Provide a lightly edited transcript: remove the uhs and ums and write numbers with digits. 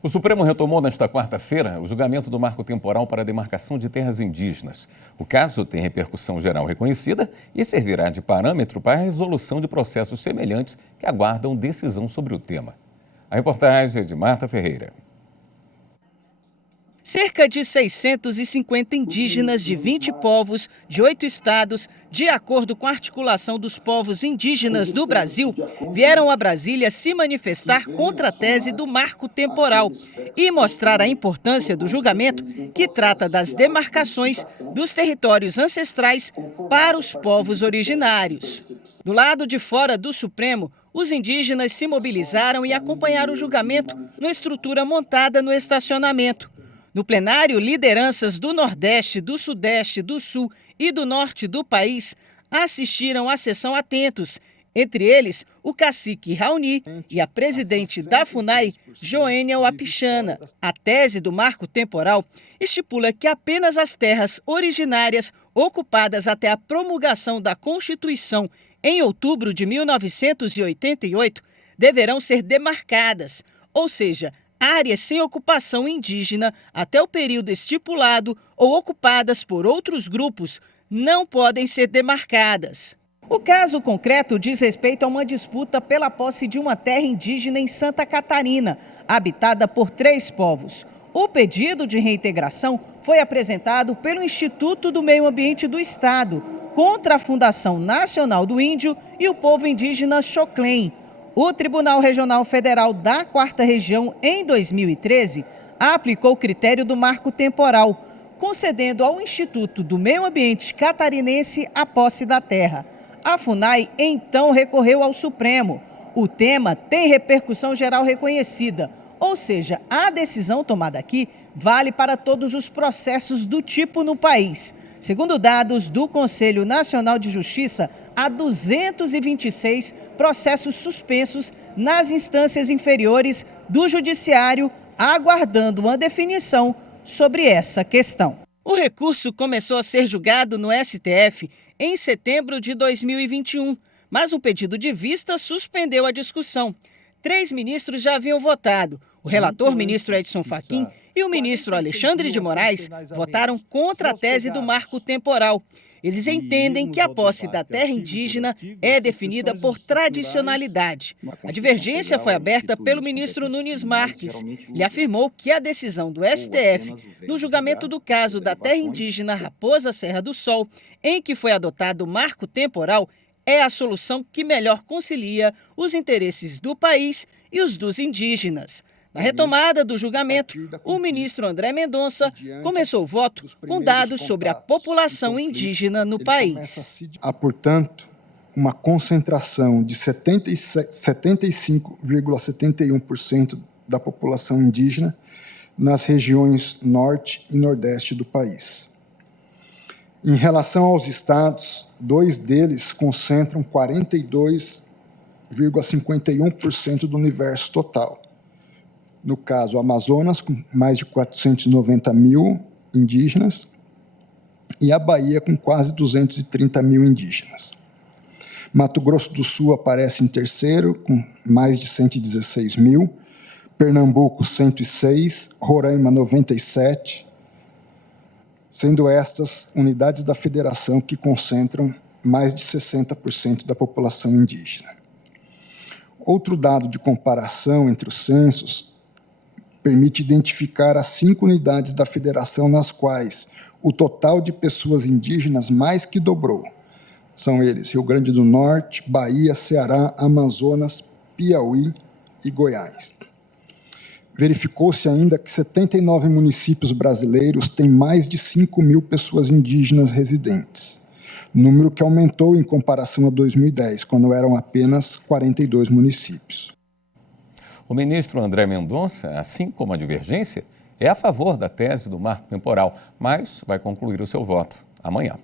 O Supremo retomou nesta quarta-feira o julgamento do marco temporal para a demarcação de terras indígenas. O caso tem repercussão geral reconhecida e servirá de parâmetro para a resolução de processos semelhantes que aguardam decisão sobre o tema. A reportagem é de Marta Ferreira. Cerca de 650 indígenas de 20 povos, de 8 estados, de acordo com a articulação dos povos indígenas do Brasil, vieram a Brasília se manifestar contra a tese do marco temporal e mostrar a importância do julgamento que trata das demarcações dos territórios ancestrais para os povos originários. Do lado de fora do Supremo, os indígenas se mobilizaram e acompanharam o julgamento numa estrutura montada no estacionamento. No plenário, lideranças do Nordeste, do Sudeste, do Sul e do Norte do país assistiram à sessão atentos, entre eles o cacique Raoni e a presidente da FUNAI, Joênia Wapichana. A tese do marco temporal estipula que apenas as terras originárias ocupadas até a promulgação da Constituição em outubro de 1988 deverão ser demarcadas, ou seja, áreas sem ocupação indígena até o período estipulado ou ocupadas por outros grupos não podem ser demarcadas. O caso concreto diz respeito a uma disputa pela posse de uma terra indígena em Santa Catarina, habitada por 3 povos. O pedido de reintegração foi apresentado pelo Instituto do Meio Ambiente do Estado contra a Fundação Nacional do Índio e o povo indígena Xoclen. O Tribunal Regional Federal da 4ª Região, em 2013, aplicou o critério do marco temporal, concedendo ao Instituto do Meio Ambiente catarinense a posse da terra. A FUNAI, então, recorreu ao Supremo. O tema tem repercussão geral reconhecida, ou seja, a decisão tomada aqui vale para todos os processos do tipo no país. Segundo dados do Conselho Nacional de Justiça, há 226 processos suspensos nas instâncias inferiores do Judiciário, aguardando uma definição sobre essa questão. O recurso começou a ser julgado no STF em setembro de 2021, mas um pedido de vista suspendeu a discussão. 3 ministros já haviam votado. O relator, ministro Edson Fachin, e o ministro Alexandre de Moraes votaram contra a tese do marco temporal. Eles entendem que a posse da terra indígena é definida por tradicionalidade. A divergência foi aberta pelo ministro Nunes Marques. Ele afirmou que a decisão do STF no julgamento do caso da terra indígena Raposa Serra do Sol, em que foi adotado o marco temporal, é a solução que melhor concilia os interesses do país e os dos indígenas. Na retomada do julgamento, o ministro André Mendonça começou o voto com dados sobre a população indígena no país. Há, portanto, uma concentração de 75,71% da população indígena nas regiões Norte e Nordeste do país. Em relação aos estados, 2 deles concentram 42,51% do universo total. No caso, Amazonas, com mais de 490 mil indígenas, e a Bahia, com quase 230 mil indígenas. Mato Grosso do Sul aparece em terceiro, com mais de 116 mil, Pernambuco, 106, Roraima, 97, sendo estas unidades da federação que concentram mais de 60% da população indígena. Outro dado de comparação entre os censos permite identificar as 5 unidades da federação nas quais o total de pessoas indígenas mais que dobrou. São eles Rio Grande do Norte, Bahia, Ceará, Amazonas, Piauí e Goiás. Verificou-se ainda que 79 municípios brasileiros têm mais de 5 mil pessoas indígenas residentes, número que aumentou em comparação a 2010, quando eram apenas 42 municípios. O ministro André Mendonça, assim como a divergência, é a favor da tese do marco temporal, mas vai concluir o seu voto amanhã.